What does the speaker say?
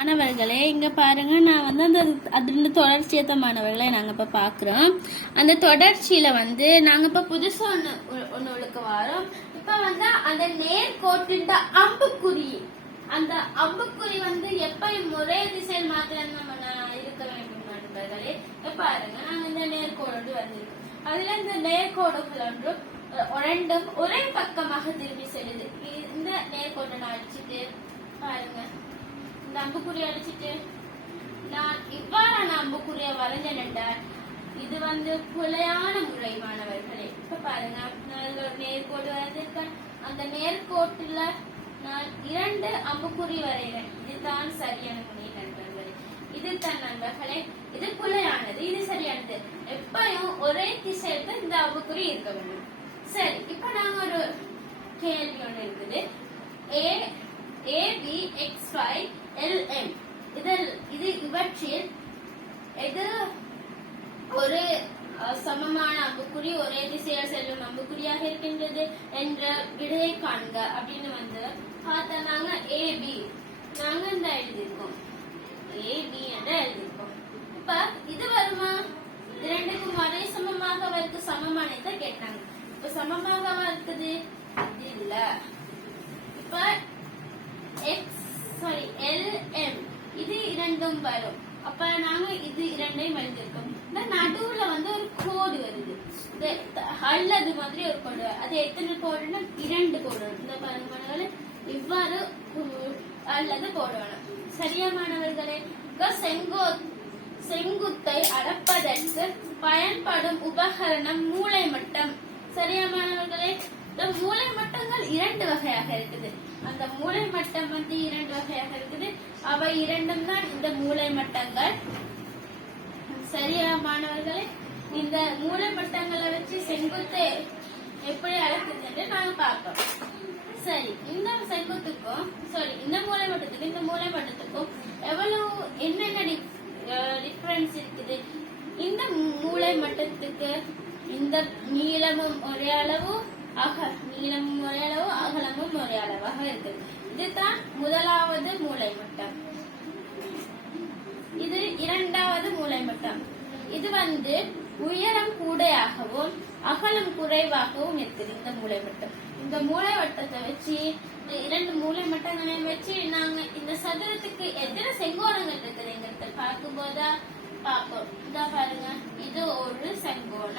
மாணவர்களே இங்க பாருங்க, நான் வந்து அந்த தொடர்ச்சியத்த மாணவர்களை நாங்க இப்ப பாக்குறோம். அந்த தொடர்ச்சியில வந்து நாங்க இப்ப புதுசா ஒண்ணுக்கு வரோம். இப்ப வந்து அந்த நேர்கோட்டின் அம்புக்குறி, அந்த அம்புக்குறி வந்து எப்பயும் ஒரே திசையில் மாத்திரம் நம்ம இருக்க வேண்டும் நண்பர்களே. பாருங்க, நாங்க இந்த நேர்கோடு வந்திருக்கோம். அதுல இந்த நேர்கோடுகள் ரெண்டும் ஒரே பக்கமாக திரும்பி செல்லுது. இந்த நேர்கோட்டை நான் அடிச்சுட்டு பாருங்க, இந்த அம்புக்குறி அடிச்சுட்டு நான் இவ்வாறான அம்புக்குறிய வரைஞ்சேன்டா. இது வந்து பிழையான முறை மாணவர்களே. இப்ப பாருங்க, நான் நேர்கோடு வரைஞ்சிருக்கேன். அந்த நேர்கோட்டுல நான் 2 அம்புக்குறி வரைகிறேன். இதுதான் சரியான முறை நண்பர்களே. இதுதான் நண்பர்களே, இது பிழையானது, இது சரியானது. எப்பயும் ஒரே திசையில இந்த அம்புக்குறி இருக்க வேண்டும். சரி, இப்ப நாங்க ஒரு கேள்வி ஒன்று இருக்குது. ABXYLM இது இவற்றில் எது ஒரு சமமான அம்புக்குறி, ஒரே திசையில் செல்லும் அம்புக்குறியாக இருக்கின்றது என்ற விடையை காண்க அப்படின்னு வந்து பார்த்தா நாங்க ஏபி நாங்க இந்த எழுதியிருக்கோம். ஏபி என்று எழுதியிருக்கோம். இப்ப இது வருமா? இரண்டுக்கும் ஒரே சமமாக அவருக்கு சமமானதை கேட்டாங்க. இப்ப சமமாகவா இருக்குது? இல்ல. இப்ப LM இது இரண்டும் வரும். அப்ப நாங்க இது இரண்டையும் எழுதிருக்கோம். இந்த நடுவுல வந்து ஒரு கோடு வருது, அல்லது மாதிரி ஒரு கோடு. அது எத்தனை கோடுன்னா 2 கோடு. இந்த பாருங்க, இவ்வாறு அல்லது கோடு வேணும். சரியா மாணவர்களே? செங்குத்தை அளப்பதற்கு பயன்படும் உபகரணம் மூளை மட்டம். சரியா மாணவர்களே? இந்த மூளை மட்டங்கள் 2 வகையாக இருக்குது. அந்த மூளை மட்டம் வந்து 2 வகையாக இருக்குது. அவை இரண்டும் தான் இந்த மூளை மட்டங்கள். சரியா மாணவர்களே? இந்த மூளை மட்டங்களை வச்சு செங்குத்தை எப்படி அளக்குதுன்னு நாங்க பார்ப்போம். சரி, இந்த செங்குத்துக்கும் இந்த மூளை மட்டத்துக்கும் இந்த மூளை மட்டத்துக்கும் எவ்வளவு என்னென்ன டிஃபரன்ஸ் இருக்குது? இந்த மூளை மட்டத்துக்கு இந்த நீளமும் ஒரே அளவு, நீளமும் ஒரே அளவு, அகலமும் ஒரே அளவாக இருக்குது. இதுதான் முதலாவது மூளை மட்டம். இது இரண்டாவது மூளை மட்டம். இது வந்து உயரம் கூடையாகவும் அகலம் குறைவாகவும் இருக்குது இந்த மூளை மட்டம். இந்த மூளை வட்டத்தை வச்சு, இந்த 2 மூளை மட்டங்களையும் வச்சு நாங்க இந்த சதுரத்துக்கு எத்தனை செங்கோணங்கள் இருக்குதுங்கிறத பார்க்கும்போதா பார்ப்போம். இதா பாருங்க, இது ஒரு செங்கோணம்.